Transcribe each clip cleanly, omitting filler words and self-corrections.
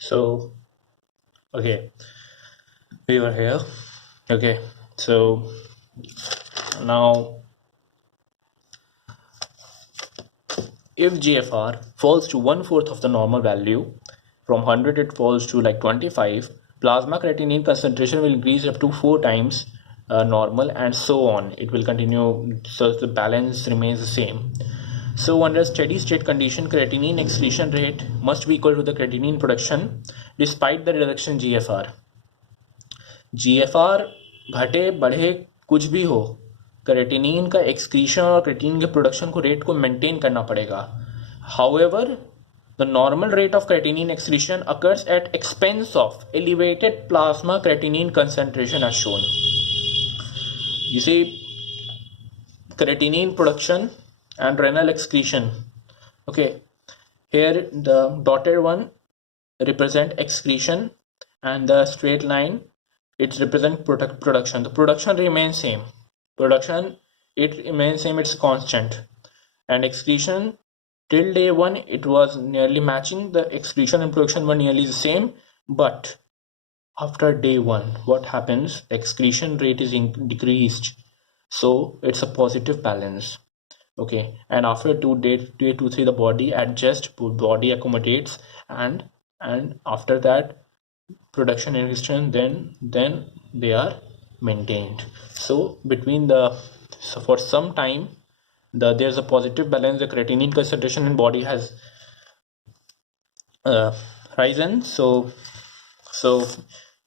So, okay, we were here. Okay, so now if GFR falls to 1/4 of the normal value, from 100 it falls to like 25, plasma creatinine concentration will increase up to 4 times normal, and so on. It will continue, so the balance remains the same. So under steady state condition, creatinine excretion rate must be equal to the creatinine production despite the reduction in GFR. GFR घटे बढ़े कुछ भी हो, creatinine का excretion और creatinine के production को rate को मेंटेन करना पड़ेगा. However, the normal rate of creatinine excretion occurs at expense of elevated plasma creatinine concentration as shown. You see, creatinine production and renal excretion. Okay, here the dotted one represent excretion and the straight line it represent production. The production remains same. Production it remains same, it's constant. And excretion till day 1 it was nearly matching. The excretion and production were nearly the same, but after day 1 what happens? The excretion rate is decreased, so it's a positive balance. Okay, and after day 2 3 the body adjusts, body accommodates, and after that production and excretion then they are maintained. So between so for some time there's a positive balance. The creatinine concentration in body has risen. So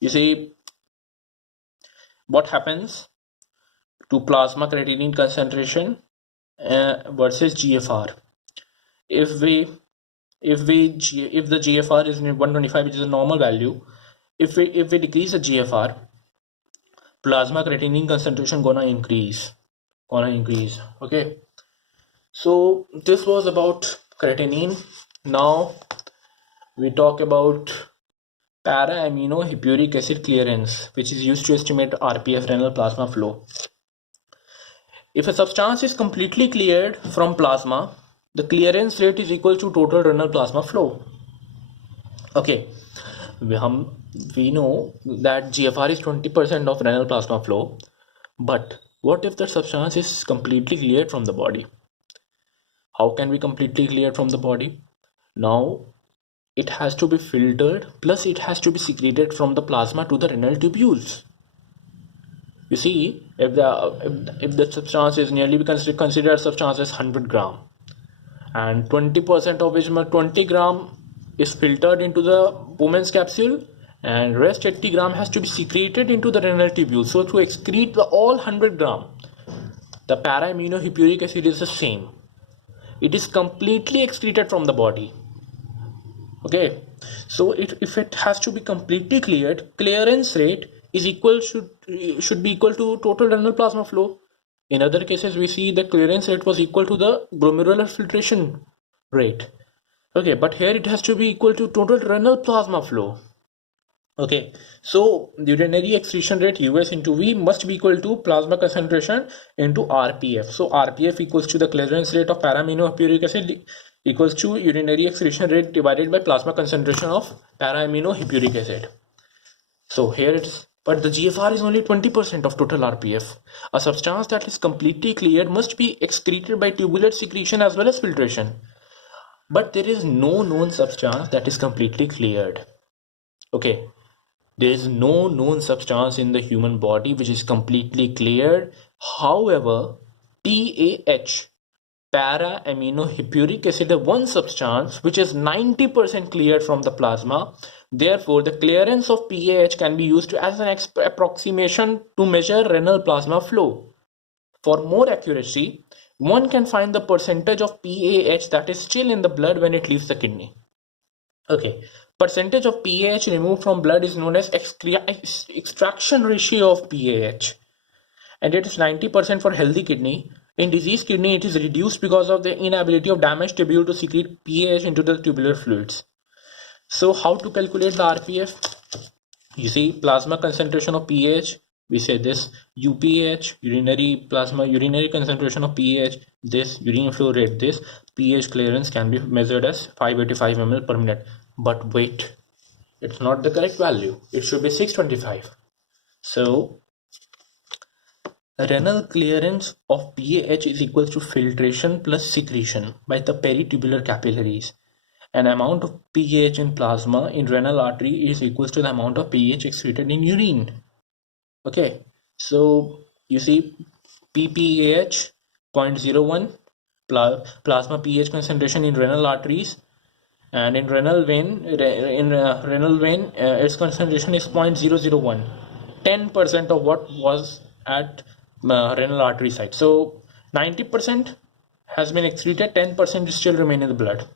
you see what happens to plasma creatinine concentration versus GFR. If the GFR is 125, which is a normal value, if we decrease the GFR, plasma creatinine concentration gonna increase. Okay, so this was about creatinine. Now we talk about para-amino hippuric acid clearance, which is used to estimate RPF, renal plasma flow. If a substance is completely cleared from plasma, the clearance rate is equal to total renal plasma flow. Okay, we know that GFR is 20% of renal plasma flow, but what if the substance is completely cleared from the body? How can we completely clear from the body? Now it has to be filtered, plus it has to be secreted from the plasma to the renal tubules. You see, if the substance is nearly considered substance as 100 gram, and 20% of which 20 gram is filtered into the Bowman's capsule, and rest 80 gram has to be secreted into the renal tubule. So to excrete all 100 gram, the para-amino hippuric acid is the same. It is completely excreted from the body. Okay, so if it has to be completely cleared, clearance rate is should be equal to total renal plasma flow. In other cases, we see the clearance rate was equal to the glomerular filtration rate. Okay, but here it has to be equal to total renal plasma flow. Okay, so urinary excretion rate US into V must be equal to plasma concentration into RPF. So RPF equals to the clearance rate of para-amino hippuric acid equals to urinary excretion rate divided by plasma concentration of para-amino hippuric acid. So here it's, but the GFR is only 20% of total RPF. A substance that is completely cleared must be excreted by tubular secretion as well as filtration. But there is no known substance that is completely cleared. Okay, there is no known substance in the human body which is completely cleared. However, PAH, para-amino hippuric acid, is one substance which is 90% cleared from the plasma. Therefore, the clearance of PAH can be used as an approximation to measure renal plasma flow. For more accuracy, one can find the percentage of PAH that is still in the blood when it leaves the kidney. Okay, percentage of PAH removed from blood is known as extraction ratio of PAH, and it is 90% for healthy kidney. In diseased kidney, it is reduced because of the inability of damaged tubule to secrete PAH into the tubular fluids. So how to calculate the RPF? You see, plasma concentration of PAH, we say this, UPH, urinary concentration of PAH, this, urine flow rate, this, PAH clearance can be measured as 585 ml per minute. But wait, It's not the correct value. It should be 625. So renal clearance of PAH is equal to filtration plus secretion by the peritubular capillaries. An amount of PAH in plasma in renal artery is equal to the amount of PAH excreted in urine. Okay, so you see PPAH 0.01 plasma pH concentration in renal arteries, and in renal vein its concentration is 0.001, 10% of what was at renal artery site. So 90% has been excreted, 10% still remain in the blood.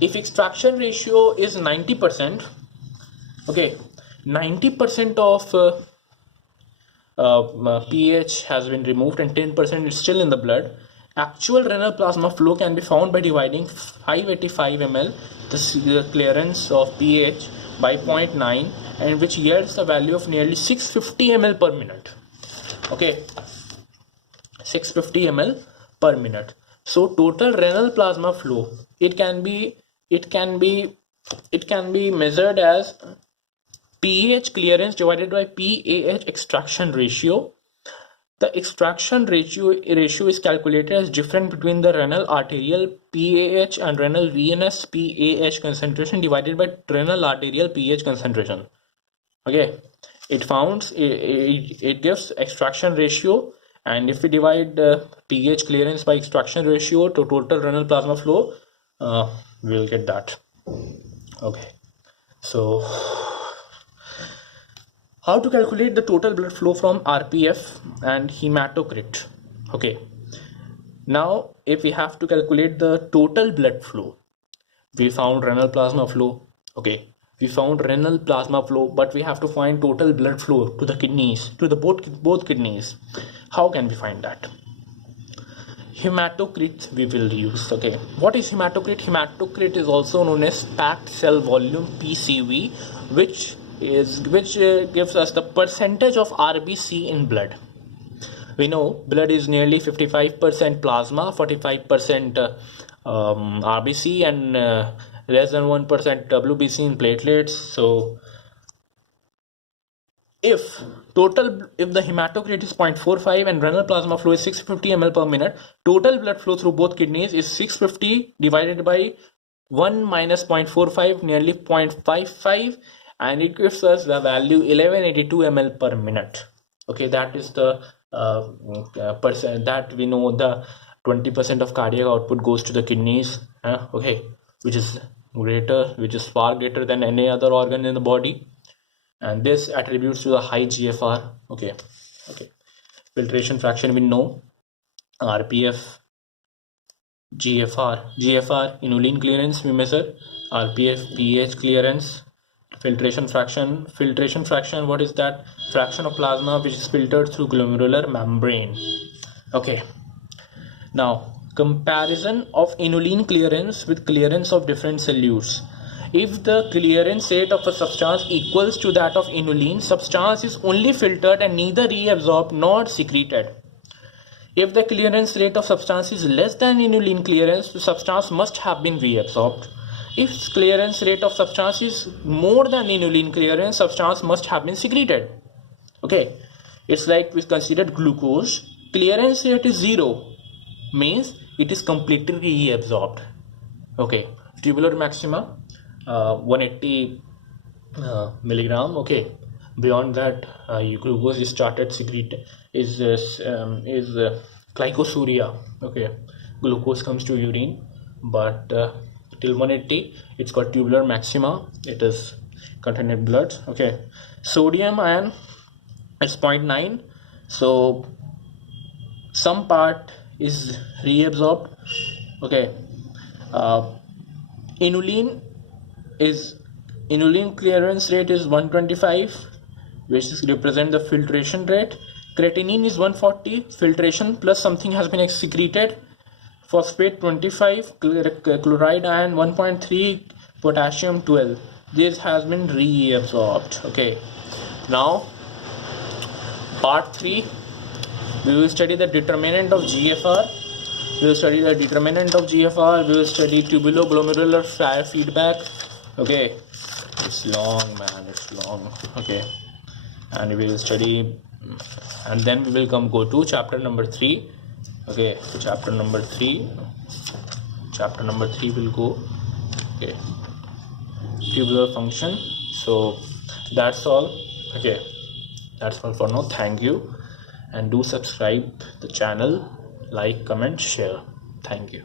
If extraction ratio is 90%, okay, 90% of pH has been removed and 10% is still in the blood. Actual renal plasma flow can be found by dividing 585 ml, the clearance of pH, by 0.9, and which yields the value of nearly 650 ml per minute. Okay, 650 ml per minute. So total renal plasma flow, it can be measured as pH clearance divided by PAH extraction ratio. The extraction ratio is calculated as difference between the renal arterial PAH and renal venous PAH concentration divided by renal arterial pH concentration. Okay, it gives extraction ratio, and if we divide pH clearance by extraction ratio to total renal plasma flow, we'll get that. Okay, so how to calculate the total blood flow from RPF and hematocrit? Okay, now if we have to calculate the total blood flow, we found renal plasma flow. Okay, we found renal plasma flow, but we have to find total blood flow to the kidneys, to the both kidneys. How can we find that? Hematocrit we will use. Okay, what is hematocrit? Hematocrit is also known as packed cell volume, PCV, which gives us the percentage of RBC in blood. We know blood is nearly 55% plasma, 45% RBC, and less than 1% WBC in platelets. So if the hematocrit is 0.45 and renal plasma flow is 650 ml per minute, total blood flow through both kidneys is 650 divided by 1 minus 0.45, nearly 0.55, and it gives us the value 1182 ml per minute. Okay, that is the percent that we know. The 20% of cardiac output goes to the kidneys, okay, which is far greater than any other organ in the body, and this attributes to the high GFR. Okay, filtration fraction we know, RPF, GFR inulin clearance we measure, RPF pH clearance, filtration fraction, what is that? Fraction of plasma which is filtered through glomerular membrane. Okay, now comparison of inulin clearance with clearance of different solutes. If the clearance rate of a substance equals to that of inulin, substance is only filtered and neither reabsorbed nor secreted. If the clearance rate of substance is less than inulin clearance, the substance must have been reabsorbed. If clearance rate of substance is more than inulin clearance, substance must have been secreted. Okay, it's like we considered glucose. Clearance rate is 0, means it is completely reabsorbed. Okay, tubular maxima 180 milligram. Okay, beyond that glucose is started secrete is glycosuria. Okay, glucose comes to urine, but till 180 it's got tubular maxima, it is contained in blood. Okay, sodium ion is 0.9, so some part is reabsorbed. Okay, inulin clearance rate is 125, which is represent the filtration rate. Creatinine is 140, filtration plus something has been secreted. Phosphate 25, chloride ion 1.3, potassium 12. This has been reabsorbed. Okay, now part 3, we will study the determinant of GFR. We will study tubulo-glomerular feedback. Okay, It's long, man, it's long. Okay, and we will study, and then we will go to chapter number 3. Okay, so chapter number 3 will go, okay, tubular function. So that's all. Okay, that's all for now. Thank you, and do subscribe the channel, like, comment, share. Thank you.